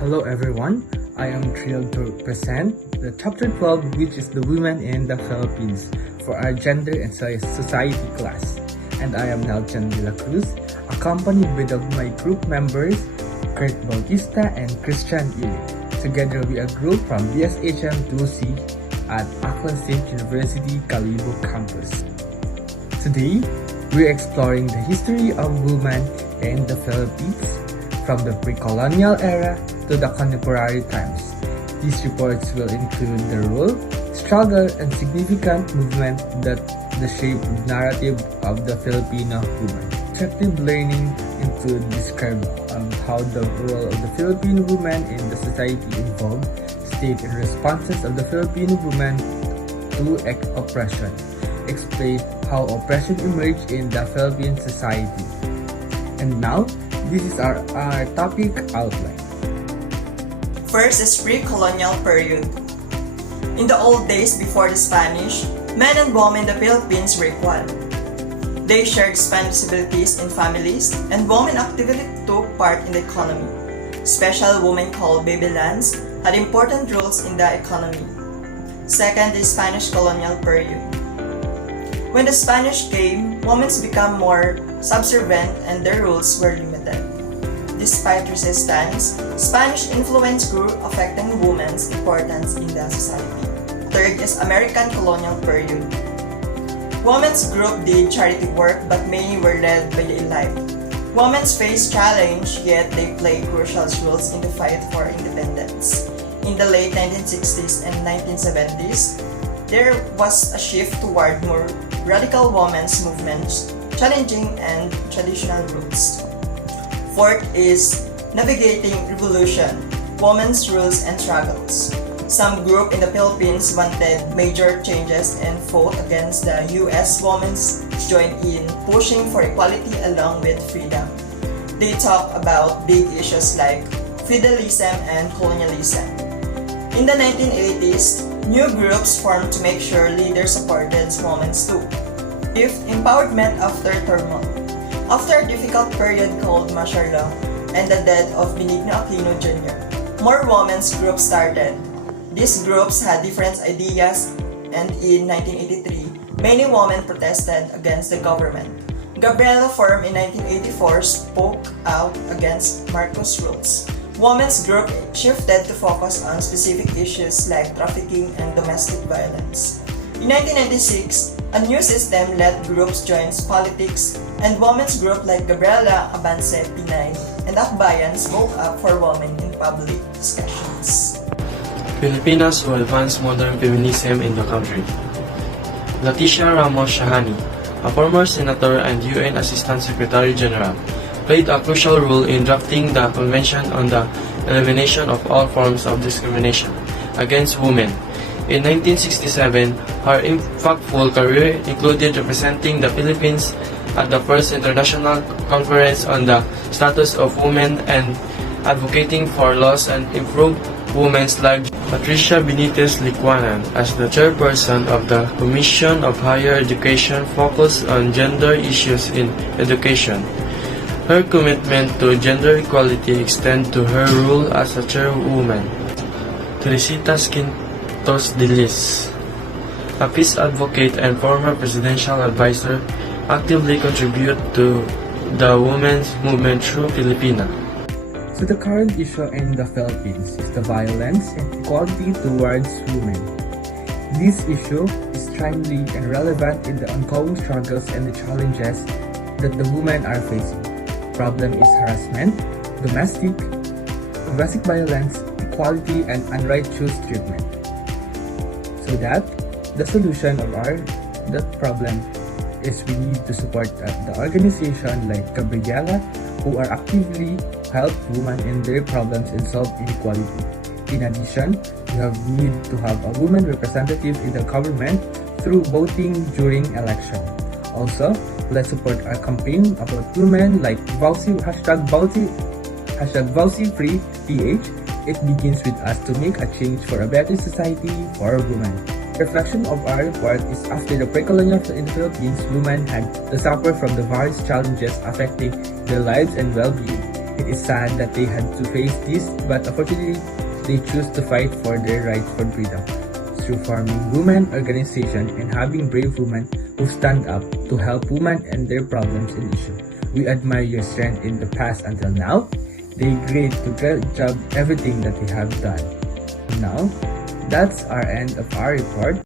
Hello everyone, I am thrilled to present the chapter 12, which is the women in the Philippines, for our gender and society class. And I am Nelson de la Cruz, accompanied with my group members, Kurt Bautista and Christian Ili. Together we are a group from BSHM 2C at Aklan State University Calibo campus. Today, we are exploring the history of women in the Philippines from the pre-colonial era to the contemporary times. These reports will include the role, struggle, and significant movement that shape the narrative of the Filipino woman. Effective learning include describe how the role of the Filipino woman in the society evolved, state and responses of the Filipino woman to oppression, explain how oppression emerged in the Philippine society. And now, this is our topic outline. First is pre-colonial period. In the old days before the Spanish, men and women in the Philippines were equal. They shared responsibilities in families, and women actively took part in the economy. Special women called babylans had important roles in the economy. Second is Spanish colonial period. When the Spanish came, women became more subservient and their roles were limited. Despite resistance, Spanish influence grew, affecting women's importance in the society. Third is American colonial period. Women's group did charity work, but many were led by the elite. Women faced challenge, yet they played crucial roles in the fight for independence. In the late 1960s and 1970s, there was a shift toward more radical women's movements, challenging and traditional roots. Fourth is navigating revolution, women's rules and struggles. Some group in the Philippines wanted major changes and fought against the U.S. women's joined in pushing for equality along with freedom. They talk about big issues like feudalism and colonialism. In the 1980s, new groups formed to make sure leaders supported women too. Fifth, empowerment after turmoil. After a difficult period called martial law and the death of Benigno Aquino Jr., more women's groups started. These groups had different ideas, and in 1983, many women protested against the government. Gabriela Form in 1984 spoke out against Marcos rules. Women's group shifted to focus on specific issues like trafficking and domestic violence. In 1996, a new system let groups join politics, and women's groups like Gabriela Abance Pinay and Akbayan spoke up for women in public discussions. Filipinas who advanced modern feminism in the country. Leticia Ramos Shahani, a former senator and UN Assistant Secretary General, played a crucial role in drafting the Convention on the Elimination of All Forms of Discrimination against Women. In 1967, her impactful career included representing the Philippines at the first International Conference on the Status of Women and advocating for laws and improved women's lives. Patricia Benitez Licuanan, as the chairperson of the Commission of Higher Education, focused on gender issues in education. Her commitment to gender equality extends to her role as a chairwoman. Teresita Quintos de Lis, a peace advocate and former presidential advisor, actively contribute to the women's movement through Filipina. So the current issue in the Philippines is the violence and equality towards women. This issue is timely and relevant in the ongoing struggles and the challenges that the women are facing. Problem is harassment, domestic violence, equality, and unrighteous treatment. So that the solution of that problem is we need to support the organization like Gabriela, who are actively help women in their problems and solve inequality. In addition, we need to have a woman representative in the government through voting during election. Also, let's support our campaign about women like #VauciFreePH. It begins with us to make a change for a better society for women. Reflection of our report is after the pre-colonial in the Philippines, women had to suffer from the various challenges affecting their lives and well-being. It is sad that they had to face this, but unfortunately, they choose to fight for their right for freedom through forming women organization and having brave women who stand up to help women and their problems and issues. We admire your strength in the past until now. They great job everything that they have done. Now, that's our end of our report.